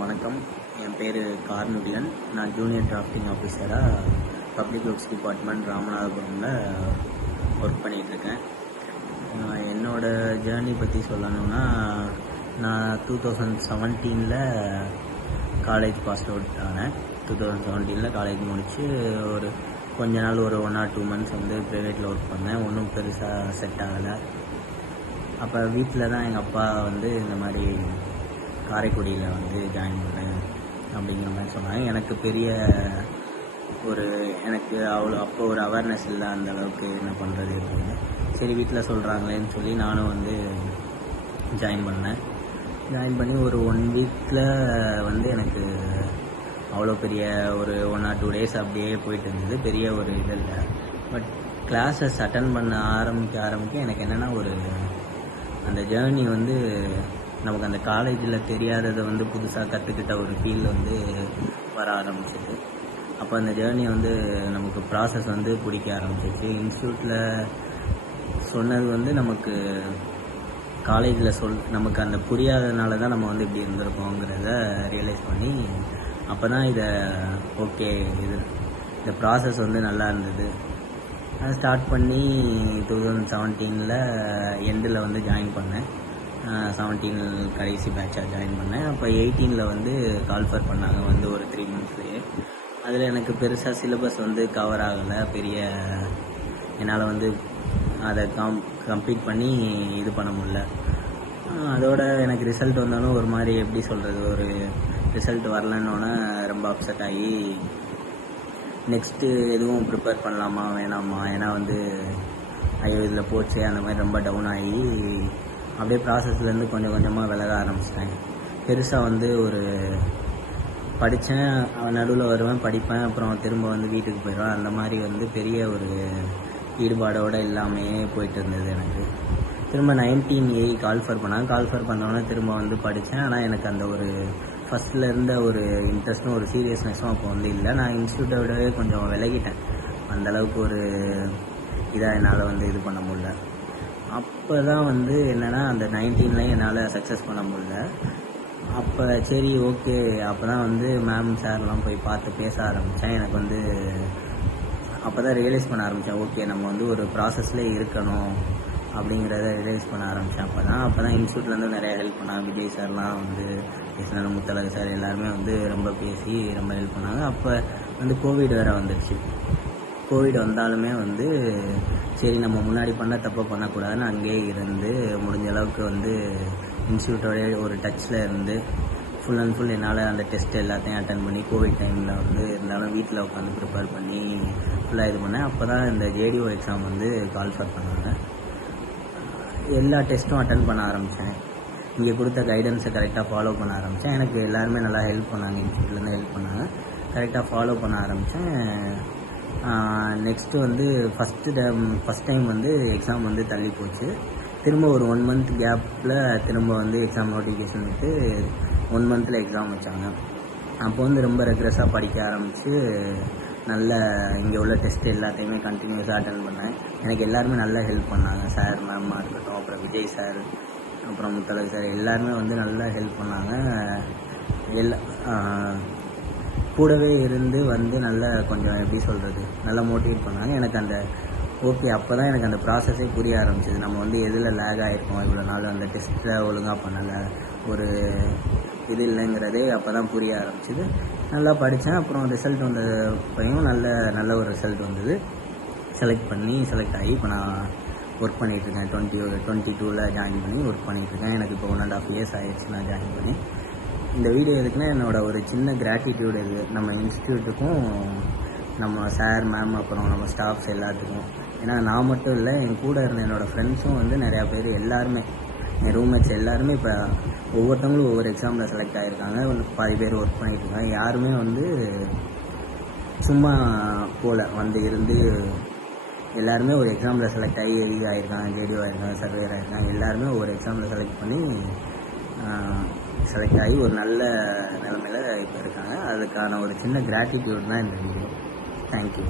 வணக்கம். என் பேர் கார்முகிலன். நான் ஜூனியர் டிராஃப்டிங் ஆஃபீஸராக பப்ளிக் ஒர்க்ஸ் டிபார்ட்மெண்ட் ராமநாதபுரமில் ஒர்க் பண்ணிகிட்ருக்கேன். என்னோடய ஜேர்னி பற்றி சொல்லணும்னா, நான் 2017 காலேஜ் பாஸ் அவுட் ஆனேன். 2017 காலேஜ் முடித்து ஒரு கொஞ்ச நாள் ஒரு 1 or 2 months ப்ரைவேட்டில் ஒர்க் பண்ணேன். ஒன்றும் பெருசாக செட் ஆகலை. அப்போ வீட்டில் தான் எங்கள் அப்பா இந்த மாதிரி காரைக்குடியில் ஜாயின் பண்ணேன் அப்படிங்கிற மாதிரி சொன்னாங்க. எனக்கு எனக்கு அப்போ ஒரு அவேர்னஸ் இல்லை அந்தளவுக்கு என்ன பண்ணுறது அப்படின்னு. சரி, வீட்டில் சொல்கிறாங்களேன்னு சொல்லி நானும் ஜாயின் பண்ணேன். ஜாயின் பண்ணி ஒரு 1 weekல எனக்கு அவ்வளோ பெரிய ஒரு 1 or 2 days அப்படியே போயிட்டு இருந்தது. பெரிய ஒரு இது இல்லை. பட் கிளாஸஸ் அட்டன் பண்ண ஆரம்பிக்க எனக்கு என்னென்னா, அந்த ஜேர்னி நமக்கு அந்த காலேஜில் தெரியாததை புதுசாக கற்றுக்கிட்ட ஒரு ஃபீல் வர ஆரம்பிச்சிது. அப்போ அந்த ஜேர்னி நமக்கு ப்ராசஸ் பிடிக்க ஆரம்பிச்சிச்சு. இன்ஸ்டியூட்டில் சொன்னது நமக்கு காலேஜில் நமக்கு அந்த புரியாததுனால தான் நம்ம இப்படி இருந்திருக்கோங்கிறத ரியலைஸ் பண்ணி அப்போ தான் ஓகே, இந்த ப்ராசஸ் நல்லா இருந்தது. அதை ஸ்டார்ட் பண்ணி 2017 எண்டில் ஜாயின் பண்ணேன். 17 கடைசி பேட்சாக ஜாயின் பண்ணேன். அப்போ 18 கால்ஃபர் பண்ணாங்க ஒரு 3 monthsலேயே. அதில் எனக்கு பெருசாக சிலபஸ் கவர் ஆகலை. என்னால் அதை கம்ப்ளீட் பண்ணி இது பண்ண முடியல. அதோட எனக்கு ரிசல்ட் வந்தாலும் ஒரு மாதிரி எப்படி சொல்கிறது, ஒரு ரிசல்ட் வரலன்னொன்னே ரொம்ப அப்செட் ஆகி நெக்ஸ்ட்டு எதுவும் ப்ரிப்பேர் பண்ணலாமா வேணாமா, ஏன்னா ஐயோ இதில் போச்சே அந்த மாதிரி ரொம்ப டவுன் ஆகி அப்படியே ப்ராசஸ்லேருந்து கொஞ்சம் கொஞ்சமாக விலக ஆரம்பிச்சிட்டேன். பெருசாக ஒரு படித்தேன், நடுவில் வருவேன், படிப்பேன், அப்புறம் திரும்ப வீட்டுக்கு போயிடுவேன். அந்த மாதிரி பெரிய ஒரு ஈடுபாடோடு இல்லாமையே போயிட்டு இருந்தது எனக்கு. திரும்ப 19A கால்ஃபர் பண்ணாங்க. கால்ஃபர் பண்ணோன்னே திரும்ப படித்தேன். ஆனால் எனக்கு அந்த ஒரு ஃபஸ்ட்டில் இருந்த ஒரு இன்ட்ரெஸ்ட்டும் ஒரு சீரியஸ்னஸும் அப்போ இல்லை. நான் இன்ஸ்டியூட்டை விடவே கொஞ்சம் விலகிட்டேன். அந்தளவுக்கு ஒரு இதாக என்னால் இது பண்ண முடியல. அப்போ தான் என்னென்னா, அந்த 19 என்னால் சக்ஸஸ் பண்ண முடியல. அப்போ சரி ஓகே, அப்போ தான் மேம் சார்லாம் போய் பார்த்து பேச ஆரம்பித்தேன். எனக்கு அப்போ தான் ரியலைஸ் பண்ண ஆரம்பித்தேன், ஓகே நம்ம ஒரு ப்ராசஸ்லேயே இருக்கணும் அப்படிங்கிறத ரியலைஸ் பண்ண ஆரம்பித்தேன். அப்போ தான் இன்ஸ்டியூட்லேருந்து நிறையா ஹெல்ப் பண்ணாங்க. விஜய் சார்லாம் பேசினாங்க, முத்தழகு சார் எல்லாருமே ரொம்ப பேசி ரொம்ப ஹெல்ப் பண்ணாங்க. அப்போ கோவிட் வேறு வந்துடுச்சு. கோவிட் வந்தாலுமே சரி நம்ம முன்னாடி பண்ண தப்பை பண்ணக்கூடாதுன்னு அங்கேயே இருந்து முடிஞ்ச அளவுக்கு இன்ஸ்டியூட்டோடைய ஒரு டச்சில் இருந்து ஃபுல் அண்ட் ஃபுல் என்னால் அந்த டெஸ்ட் எல்லாத்தையும் அட்டன் பண்ணி கோவிட் டைமில் இருந்தாலும் வீட்டில் உட்காந்து ப்ரிப்பேர் பண்ணி ஃபுல்லாக இது பண்ணேன். அப்போ தான் இந்த JDO எக்ஸாம் கால்ஃபர் பண்ணாங்க. எல்லா டெஸ்ட்டும் அட்டன் பண்ண ஆரம்பித்தேன். இங்கே கொடுத்த கைடன்ஸை கரெக்டாக ஃபாலோ பண்ண ஆரம்பித்தேன். எனக்கு எல்லாருமே நல்லா ஹெல்ப் பண்ணாங்க, இன்ஸ்டியூட்லேருந்து ஹெல்ப் பண்ணாங்க. கரெக்டாக ஃபாலோ பண்ண ஆரம்பித்தேன். நெக்ஸ்ட்டு ஃபஸ்ட் டைம் எக்ஸாம் தள்ளி போச்சு. திரும்ப ஒரு 1 month கேப்பில் திரும்ப எக்ஸாம் நோட்டிஃபிகேஷன் விட்டு 1 monthல எக்ஸாம் வச்சாங்க. அப்போ ரொம்ப ரெக்ரெஸாக படிக்க ஆரம்பித்து நல்ல இங்கே உள்ள டெஸ்ட் எல்லாத்தையுமே கண்டினியூஸாக அட்டன் பண்ணேன். எனக்கு எல்லாருமே நல்லா ஹெல்ப் பண்ணாங்க. சார் மேமாக இருக்கட்டும், அப்புறம் விஜய் சார், அப்புறம் முத்தழகு சார் எல்லாருமே நல்லா ஹெல்ப் பண்ணாங்க. கூடவே இருந்து நல்லா கொஞ்சம் எப்படி சொல்கிறது, நல்லா மோட்டிவேட் பண்ணாங்க. எனக்கு ஓகே, அப்போ தான் எனக்கு அந்த ப்ராசஸே புரிய ஆரம்பிச்சிது. நம்ம எதில் லேக் ஆகிருக்கோம், இவ்வளோ நாள் அந்த டெஸ்ட்டை ஒழுங்காக பண்ணலை, ஒரு இது இல்லைங்கிறதே அப்போ தான் புரிய ஆரம்பிச்சிது. நல்லா படித்தேன். அப்புறம் ரிசல்ட் வந்தப்பையும் நல்ல ஒரு ரிசல்ட் வந்தது. செலக்ட் ஆகி இப்போ நான் ஒர்க் பண்ணிகிட்ருக்கேன். 2022 ஜாயின் பண்ணி ஒர்க் பண்ணிகிட்ருக்கேன். எனக்கு இப்போ 1.5 years ஆகிடுச்சு நான் ஜாயின் பண்ணி. இந்த வீடியோ எதுக்குன்னா, என்னோடய ஒரு சின்ன கிராட்டிடியூட் இது நம்ம இன்ஸ்டியூட்டுக்கும், நம்ம சார் மேம், அப்புறம் நம்ம ஸ்டாஃப்ஸ் எல்லாத்துக்கும். ஏன்னா நான் மட்டும் இல்லை, என் கூட இருந்த என்னோடய ஃப்ரெண்ட்ஸும் நிறையா பேர், எல்லாருமே என் ரூம்மேட்ஸ் எல்லாருமே இப்போ ஒவ்வொருத்தவங்களும் ஒவ்வொரு எக்ஸாமில் செலக்ட் ஆகியிருக்காங்க. பாதி பேர் ஒர்க் பண்ணிகிட்ருக்காங்க. யாருமே சும்மா போல் இருந்து எல்லாருமே ஒரு எக்ஸாமில் செலக்ட் ஆகி AE ஆகியிருக்காங்க, JDO ஆகியிருக்காங்க, சர்வேயர் ஆகியிருக்காங்க. எல்லாருமே ஒவ்வொரு எக்ஸாமில் செலக்ட் ஆகி ஒரு நல்ல நிலமையில் இப்போ இருக்காங்க. அதுக்கான ஒரு சின்ன கிராட்டிடியூட் தான் இந்த வீடியோ. தேங்க்யூ.